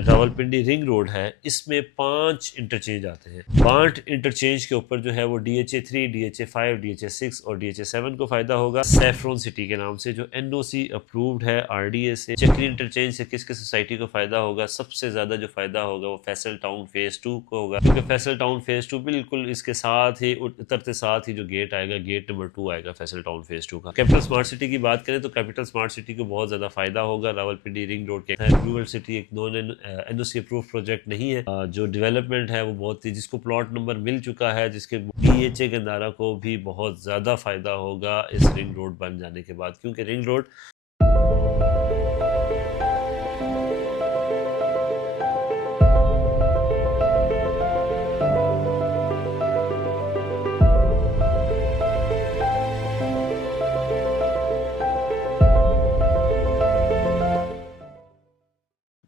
Rawalpindi ring road है, इसमें 5 interchange आते हैं। 5 इंटरचेंज के ऊपर जो है वो DHA3, DHA5, DHA6 और DHA7 को फायदा होगा। सैफरन सिटी के नाम से जो NOC अप्रूव्ड है RDA से। चक्री इंटरचेंज से किस किस सोसाइटी को फायदा होगा? सबसे ज्यादा जो फायदा होगा वो फैसल टाउन फेज 2 को होगा, क्योंकि फैसल टाउन फेज 2 बिल्कुल इसके साथ ही उतरते साथ ही जो गेट आएगा, गेट नंबर 2 आएगा फैसल टाउन फेज 2 का। कैपिटल स्मार्ट सिटी की बात करें तो कैपिटल स्मार्ट सिटी को बहुत ज्यादा फायदा होगा। रावलपिंडी रिंग रोड के अप्रूवल सिटी एक नॉन NOC अप्रूव प्रोजेक्ट नहीं है। जो डेवलपमेंट है वो बहुत ही, जिसको प्लॉट नंबर मिल चुका है, जिसके DHA के नारा को भी बहुत ज्यादा फायदा होगा इस रिंग रोड बन जाने के बाद, क्योंकि रिंग रोड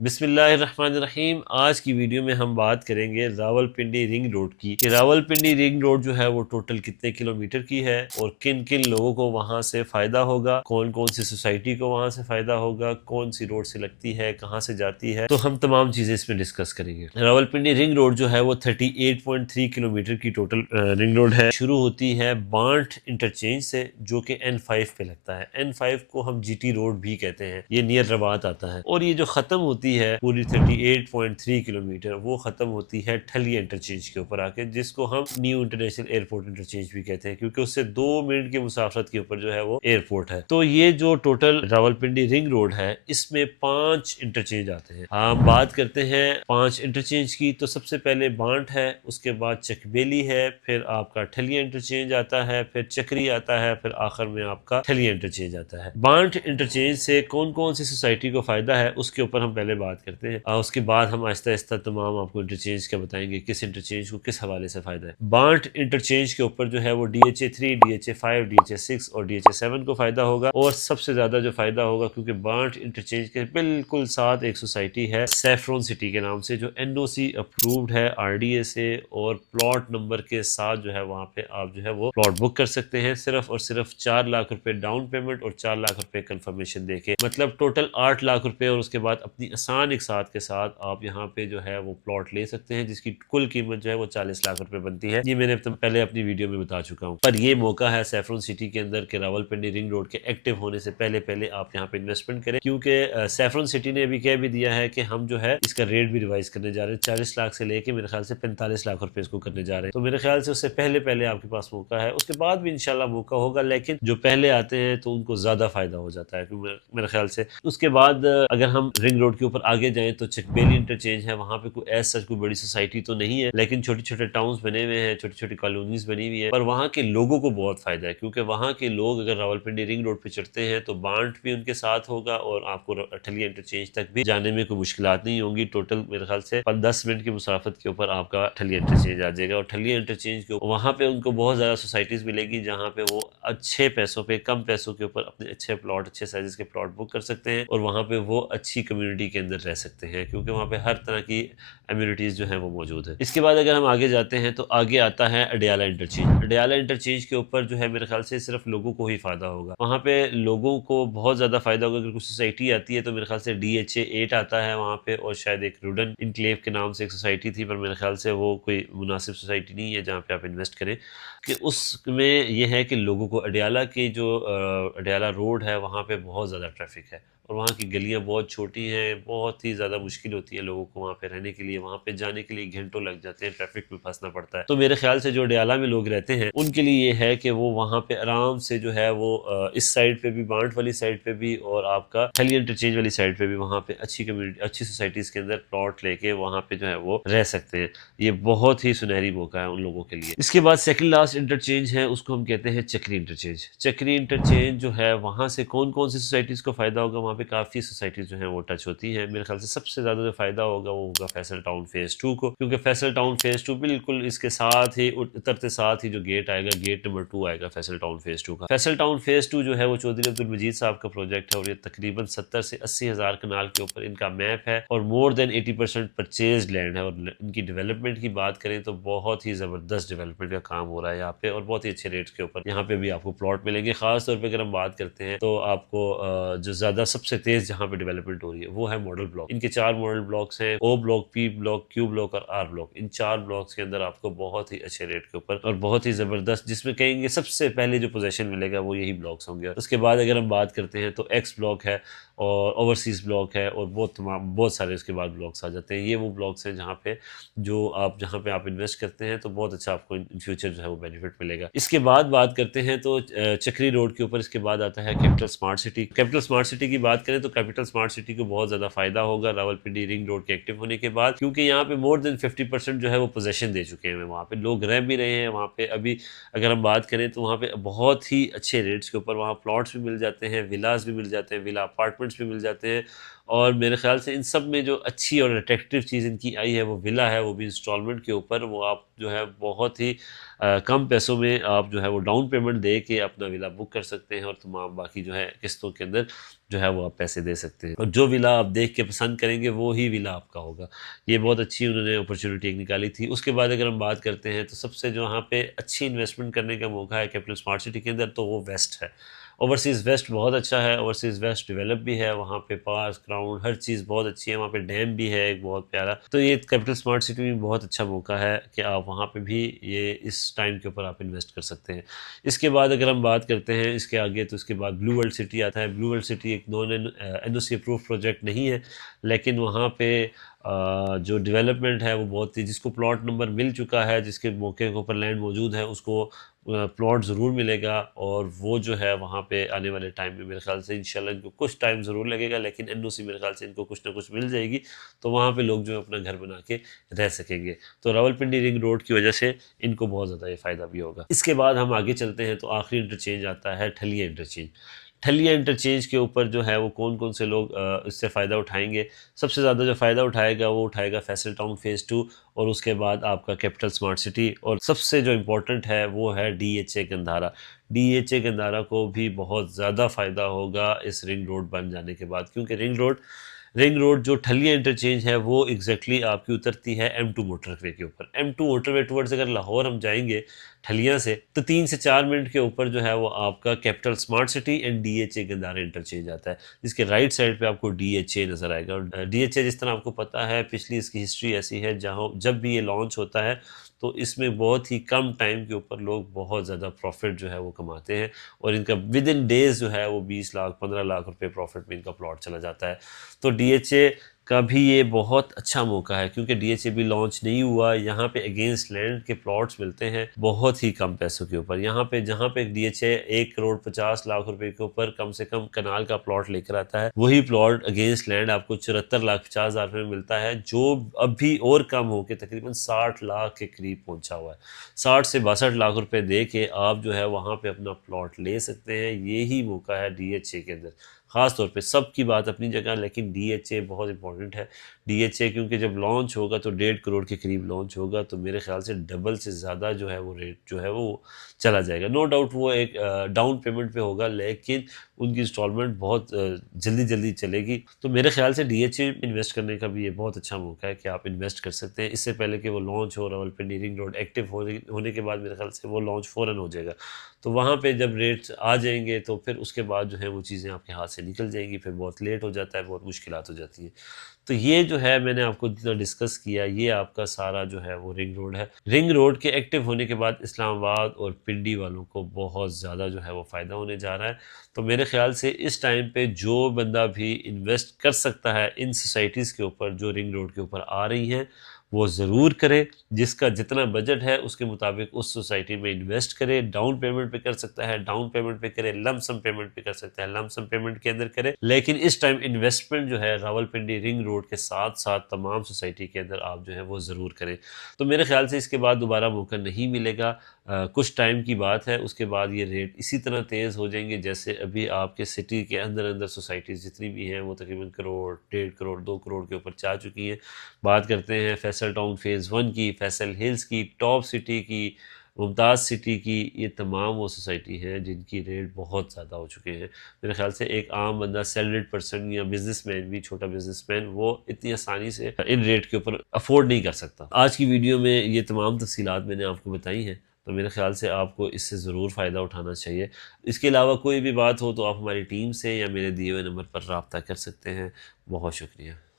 बिस्मिल्लाहिर्रहमानिर्रहीम। आज की वीडियो में हम बात करेंगे रावलपिंडी रिंग रोड की कि रावलपिंडी रिंग रोड जो है वो टोटल कितने किलोमीटर की है और किन किन लोगों को वहां से फायदा होगा, कौन कौन सी सोसाइटी को वहां से फायदा होगा, कौन सी रोड से लगती है, कहां से जाती है, तो हम तमाम चीजें इसमें डिस्कस करेंगे। रावलपिंडी रिंग रोड जो है वो 38.3 किलोमीटर की टोटल रिंग रोड है। शुरू होती है बांट इंटरचेंज से, जो कि N5 पे लगता है। N5 को हम GT रोड भी कहते हैं, ये नियर रबात आता है। और ये जो खत्म होती है पूरी 38.3 किलोमीटर, वो खत्म होती है ठलिया इंटरचेंज के ऊपर आके, जिसको हम न्यू इंटरनेशनल एयरपोर्ट इंटरचेंज भी कहते हैं, क्योंकि उससे 2 मिनट की मुसाफरत के ऊपर जो है वो एयरपोर्ट है। तो ये जो टोटल रावलपिंडी रिंग रोड है, इसमें 5 इंटरचेंज आते हैं। हम बात करते हैं 5 इंटरचेंज की, तो सबसे पहले बांट है, उसके बाद चकबेली है, फिर आपका ठलिया इंटरचेंज आता है, फिर चक्री आता है, फिर आखिर में आपका ठलिया इंटरचेंज आता है। बांट इंटरचेंज से कौन कौन सी सोसाइटी को फायदा है उसके ऊपर हम पहले बात करते हैं, और उसके बाद हम आहिस्ता आहिस्ता तमाम आपको इंटरचेंज का बताएंगे, किस इंटरचेंज को किस हवाले से फायदा है। बांट इंटरचेंज के ऊपर जो है वो DHA3, DHA5, DHA6 और DHA7 को फायदा होगा, और सबसे ज्यादा जो फायदा होगा, क्योंकि बांट इंटरचेंज के बिल्कुल साथ एक सोसाइटी है सैफरन सिटी के नाम से, जो NOC अप्रूव्ड है RDA से, और प्लॉट नंबर के साथ जो है वहां पे आप जो है वो प्लॉट बुक कर सकते हैं, सिर्फ और सिर्फ 4 लाख रुपए डाउन पेमेंट और 4 लाख रुपए कंफर्मेशन देके, मतलब टोटल 8 लाख रुपए, और उसके बाद अपनी आसान एक साथ के साथ आप यहाँ पे जो है वो प्लॉट ले सकते हैं, जिसकी कुल कीमत जो है वो 40 लाख रुपए बनती है। ये मैंने पहले अपनी वीडियो में बता चुका हूँ। पर ये मौका है सैफरन सिटी के अंदर के रावलपिंडी रिंग रोड के एक्टिव होने से पहले पहले आप यहाँ पे इन्वेस्टमेंट करें, क्योंकि सैफरन सिटी ने अभी कह भी दिया है कि हम जो है इसका रेट भी रिवाइज करने जा रहे हैं, 40 लाख से लेके मेरे ख्याल से 45 लाख रुपए इसको करने जा रहे हैं। तो मेरे ख्याल से उससे पहले पहले आपके पास मौका है, उसके बाद भी इंशाल्लाह मौका होगा, लेकिन जो पहले आते हैं तो उनको ज्यादा फायदा हो जाता है मेरे ख्याल से। उसके बाद अगर हम रिंग रोड के ऊपर आगे जाएं तो चकबेली इंटरचेंज है, वहां पे कोई ऐसा कोई बड़ी सोसाइटी तो नहीं है, लेकिन छोटे छोटे टाउन्स बने हुए हैं, छोटी छोटी कॉलोनीज बनी हुई है, पर वहाँ के लोगों को बहुत फायदा है, क्योंकि वहाँ के लोग अगर रावलपिंडी रिंग रोड पे चढ़ते हैं तो बांट भी उनके साथ होगा, और आपको ठलिया इंटरचेंज तक भी जाने में कोई मुश्किलात नहीं होंगी। टोटल मेरे ख्याल से 10 मिनट की मुसाफत के ऊपर आपका ठलिया इंटरचेंज आ जाएगा, और ठलिया इंटरचेंज के वहाँ पे उनको बहुत ज्यादा सोसाइटीज मिलेगी, जहाँ पे वो अच्छे पैसों पे, कम पैसों के ऊपर अपने अच्छे प्लॉट, अच्छे साइजेस के प्लॉट बुक कर सकते हैं, और वहाँ पे वो अच्छी कम्युनिटी के अंदर रह सकते हैं, क्योंकि वहाँ पे हर तरह की एम्यूनिटीज जो है वो मौजूद है। इसके बाद अगर हम आगे जाते हैं तो आगे आता है अडियाला इंटरचेंज। अडियाला इंटरचेंज के ऊपर जो है मेरे ख्याल से सिर्फ लोगों को ही फायदा होगा, वहाँ पे लोगों को बहुत ज्यादा फायदा होगा। अगर कुछ सोसाइटी आती है तो मेरे ख्याल से DHA8 आता है वहाँ पे, और शायद एक रुडन इनक्लेव के नाम से एक सोसाइटी थी, पर मेरे ख्याल से वो कोई मुनासिब सोसाइटी नहीं है जहाँ पे आप इन्वेस्ट करें। कि उसमें यह है कि लोगों को अडियाला की जो अडियाला रोड है वहाँ पे बहुत ज़्यादा ट्रैफिक है, और वहाँ की गलियाँ बहुत छोटी हैं, बहुत ही ज़्यादा मुश्किल होती है लोगों को वहाँ पे रहने के लिए, वहाँ पे जाने के लिए घंटों लग जाते हैं, ट्रैफिक में फंसना पड़ता है। तो मेरे ख्याल से जो अडियाला में लोग रहते हैं उनके लिए ये है कि वो वहाँ पे आराम से जो है वो इस साइड पे भी, बांट वाली साइड पे भी, और आपका ठलिया इंटरचेंज वाली साइड पे भी, वहाँ पे अच्छी कम्युनिटी, अच्छी सोसाइटीज के अंदर प्लॉट लेके वहाँ पे जो है वो रह सकते हैं। ये बहुत ही सुनहरी मौका है उन लोगों के लिए। इसके बाद सेकंड लास्ट इंटरचेंज है, उसको हम कहते हैं चक्री इंटरचेंज। चक्री इंटरचेंज जो है वहाँ से कौन कौन सी सोसाइटीज को फायदा होगा? वहाँ पे काफी सोसाइटीज जो है वो टच होती है। मेरे ख्याल से सबसे ज्यादा जो फायदा होगा वो होगा फैसल टाउन फेज 2 को, क्योंकि फैसल टाउन फेज 2 बिल्कुल इसके साथ ही उतरते साथ ही जो गेट आएगा, गेट नंबर 2 आएगा फैसल टाउन फेज 2 का। फैसल टाउन फेज 2 जो है वो चौधरी अब्दुल मजीद साहब का प्रोजेक्ट है, और ये तकरीबन 70 से 80 हजार कनाल के ऊपर इनका मैप है, और मोर देन 80% परचेज लैंड है। और इनकी डेवलपमेंट की बात करें तो बहुत ही जबरदस्त डेवलपमेंट का काम हो रहा है यहाँ पे, और बहुत ही अच्छे रेट्स के ऊपर यहाँ पे भी आपको प्लॉट मिलेंगे। खास तौर पे अगर हम बात करते हैं तो आपको जो ज्यादा सबसे तेज जहाँ पे डेवलपमेंट हो रही है वो है मॉडल ब्लॉक। इनके 4 मॉडल ब्लॉक्स हैं, O block, P block, Q block और आर ब्लॉक। इन 4 ब्लॉक्स के अंदर आपको बहुत ही अच्छे रेट के ऊपर और बहुत ही ज़बरदस्त, जिसमें कहेंगे सबसे पहले जो पोजीशन मिलेगा वो यही ब्लॉक्स होंगे। उसके बाद अगर हम बात करते हैं तो एक्स ब्लॉक है और ओवरसीज़ ब्लॉक है और बहुत सारे उसके बाद ब्लॉक्स आ जाते हैं। ये वो ब्लॉक्स हैं जहाँ पे आप इन्वेस्ट करते हैं तो बहुत अच्छा आपको इन फ्यूचर जो है वो बेनिफिट मिलेगा। इसके बाद बात करते हैं तो चक्री रोड के ऊपर इसके बाद आता है capital smart city. Capital smart city की बात करें तो कैपिटल स्मार्ट सिटी को बहुत ज़्यादा फायदा होगा रावलपिंडी रिंग रोड के एक्टिव होने के बाद, क्योंकि यहाँ पे मोर देन 50% जो है वो पोजेशन दे चुके हैं। वहाँ पे लोग रह भी रहे हैं। वहाँ पे अभी अगर हम बात करें तो वहाँ पे बहुत ही अच्छे रेट्स के ऊपर वहाँ प्लॉट्स भी मिल जाते हैं, विलास भी मिल जाते हैं, विला अपार्टमेंट्स भी मिल जाते हैं। और मेरे ख्याल से इन सब में जो अच्छी और अट्रैक्टिव चीज़ इनकी आई है वो विला है, वो भी इंस्टॉलमेंट के ऊपर। वो आप जो है बहुत ही कम पैसों में आप जो है वो डाउन पेमेंट दे के अपना विला बुक कर सकते हैं और तमाम बाकी जो है किस्तों के अंदर जो है वो आप पैसे दे सकते हैं और जो विला आप देख के पसंद करेंगे वो ही विला आपका होगा। ये बहुत अच्छी उन्होंने अपॉर्चुनिटी एक निकाली थी। उसके बाद अगर हम बात करते हैं तो सबसे जो यहाँ पे अच्छी इन्वेस्टमेंट करने का मौका है कैपिटल स्मार्ट सिटी के अंदर तो वो वेस्ट है। ओवरसीज़ वेस्ट बहुत अच्छा है। ओवरसीज़ वेस्ट डेवलप भी है, वहाँ पे पास ग्राउंड हर चीज़ बहुत अच्छी है। वहाँ पे डैम भी है एक बहुत प्यारा। तो ये कैपिटल स्मार्ट सिटी में बहुत अच्छा मौका है कि आप वहाँ पे भी ये इस टाइम के ऊपर आप इन्वेस्ट कर सकते हैं। इसके बाद अगर हम बात करते हैं इसके आगे तो इसके बाद ब्लू वर्ल्ड सिटी आता है। ब्लू वर्ल्ड सिटी एक नॉन एनओसी अप्रूव प्रोजेक्ट नहीं है, लेकिन वहाँ पे जो डेवलपमेंट है वो बहुत ही, जिसको प्लॉट नंबर मिल चुका है, जिसके मौके के ऊपर लैंड मौजूद है, उसको प्लॉट ज़रूर मिलेगा। और वो जो है वहाँ पे आने वाले टाइम में मेरे ख्याल से इंशाल्लाह इनको कुछ टाइम ज़रूर लगेगा, लेकिन एनओसी मेरे ख्याल से इनको कुछ ना कुछ मिल जाएगी, तो वहाँ पे लोग जो है अपना घर बना के रह सकेंगे। तो रावलपिंडी रिंग रोड की वजह से इनको बहुत ज़्यादा ये फ़ायदा भी होगा। इसके बाद हम आगे चलते हैं तो आखिरी इंटरचेंज आता है ठलिया इंटरचेंज। ठलिया इंटरचेंज के ऊपर जो है वो कौन कौन से लोग इससे फ़ायदा उठाएंगे। सबसे ज़्यादा जो फ़ायदा उठाएगा वो उठाएगा फैसल टाउन फ़ेज़ 2 और उसके बाद आपका कैपिटल स्मार्ट सिटी, और सबसे जो इम्पोर्टेंट है वो है डीएचए गंधारा। डीएचए गंधारा को भी बहुत ज़्यादा फ़ायदा होगा इस रिंग रोड बन जाने के बाद, क्योंकि रिंग रोड जो ठलिया इंटरचेंज है वो एग्जैक्टली आपकी उतरती है M2 मोटरवे के ऊपर। M2 मोटरवे टुवर्ड्स अगर लाहौर हम जाएंगे ठलिया से तो 3 से 4 मिनट के ऊपर जो है वो आपका capital smart city and DHA Gandhara interchange आता है, जिसके राइट साइड पे आपको डीएचए नज़र आएगा। और डीएचए जिस तरह आपको पता है पिछली इसकी हिस्ट्री ऐसी है, जहाँ जब भी ये लॉन्च होता है तो इसमें बहुत ही कम टाइम के ऊपर लोग बहुत ज़्यादा प्रॉफिट जो है वो कमाते हैं और इनका विद इन डेज जो है वो 20 लाख 15 लाख रुपए प्रॉफिट में इनका प्लॉट चला जाता है। तो डीएचए का भी ये बहुत अच्छा मौका है, क्योंकि डीएचए भी लॉन्च नहीं हुआ। यहाँ पे अगेंस्ट लैंड के प्लॉट्स मिलते हैं बहुत ही कम पैसों के ऊपर। यहाँ पे जहाँ पे डीएचए 1 करोड़ 50 लाख रुपए के ऊपर कम से कम कनाल का प्लॉट लेकर आता है, वही प्लॉट अगेंस्ट लैंड आपको 74 लाख 50 हज़ार रुपये में मिलता है, जो अभी और कम होकर तकरीबन 60 लाख के करीब पहुंचा हुआ है। 60 से 62 लाख रुपए दे के आप जो है वहाँ पे अपना प्लॉट ले सकते हैं। यही मौका है डीएचए के अंदर। ख़ास तौर पे सबकी बात अपनी जगह, लेकिन डीएचए बहुत इंपॉर्टेंट है। डीएचए क्योंकि जब लॉन्च होगा तो 1.5 करोड़ के करीब लॉन्च होगा, तो मेरे ख्याल से डबल से ज़्यादा जो है वो रेट जो है वो चला जाएगा। नो डाउट वो एक डाउन पेमेंट पे होगा, लेकिन उनकी इंस्टॉलमेंट बहुत जल्दी जल्दी चलेगी। तो मेरे ख्याल से डीएचए इन्वेस्ट करने का भी ये बहुत अच्छा मौका है कि आप इन्वेस्ट कर सकते हैं। इससे पहले कि वो लॉन्च हो, रावलपिंडी रिंग रोड एक्टिव होने के बाद मेरे ख्याल से वो लॉन्च फ़ौरन हो जाएगा। तो वहाँ पे जब रेट्स आ जाएंगे तो फिर उसके बाद जो है वो चीज़ें आपके हाथ से निकल जाएंगी, फिर बहुत लेट हो जाता है, बहुत मुश्किलात हो जाती हैं। तो ये जो है मैंने आपको जितना डिस्कस किया, ये आपका सारा जो है वो रिंग रोड है। रिंग रोड के एक्टिव होने के बाद इस्लामाबाद और पिंडी वालों को बहुत ज़्यादा जो है वो फ़ायदा होने जा रहा है। तो मेरे ख्याल से इस टाइम पे जो बंदा भी इन्वेस्ट कर सकता है इन सोसाइटीज़ के ऊपर जो रिंग रोड के ऊपर आ रही हैं, वो ज़रूर करे। जिसका जितना बजट है उसके मुताबिक उस सोसाइटी में इन्वेस्ट करे। डाउन पेमेंट पे कर सकता है डाउन पेमेंट पे करे, लमसम पेमेंट पे कर सकता है लमसम पेमेंट के अंदर करे। लेकिन इस टाइम इन्वेस्टमेंट जो है रावलपिंडी रिंग रोड के साथ साथ तमाम सोसाइटी के अंदर आप जो है वो ज़रूर करें। तो मेरे ख्याल से इसके बाद दोबारा मौका नहीं मिलेगा। कुछ टाइम की बात है, उसके बाद ये रेट इसी तरह तेज़ हो जाएंगे जैसे अभी आपके सिटी के अंदर अंदर सोसाइटीज़ जितनी भी हैं वो तकरीबन करोड़ 1.5 करोड़ 2 करोड़ के ऊपर जा चुकी हैं। बात करते हैं फैसल टाउन फ़ेज़ 1 की, फैसल हिल्स की, टॉप सिटी की, मुमताज़ सिटी की। ये तमाम वो सोसाइटी हैं जिनकी रेट बहुत ज़्यादा हो चुके हैं। मेरे ख्याल से एक आम बंदा सैलरीड पर्सन या बिजनेसमैन भी, छोटा बिजनेसमैन, वो इतनी आसानी से इन रेट के ऊपर अफोर्ड नहीं कर सकता। आज की वीडियो में ये तमाम तफसीलात मैंने आपको बताई हैं। तो मेरे ख्याल से आपको इससे ज़रूर फ़ायदा उठाना चाहिए। इसके अलावा कोई भी बात हो तो आप हमारी टीम से या मेरे दिए हुए नंबर पर रब्ता कर सकते हैं। बहुत शुक्रिया।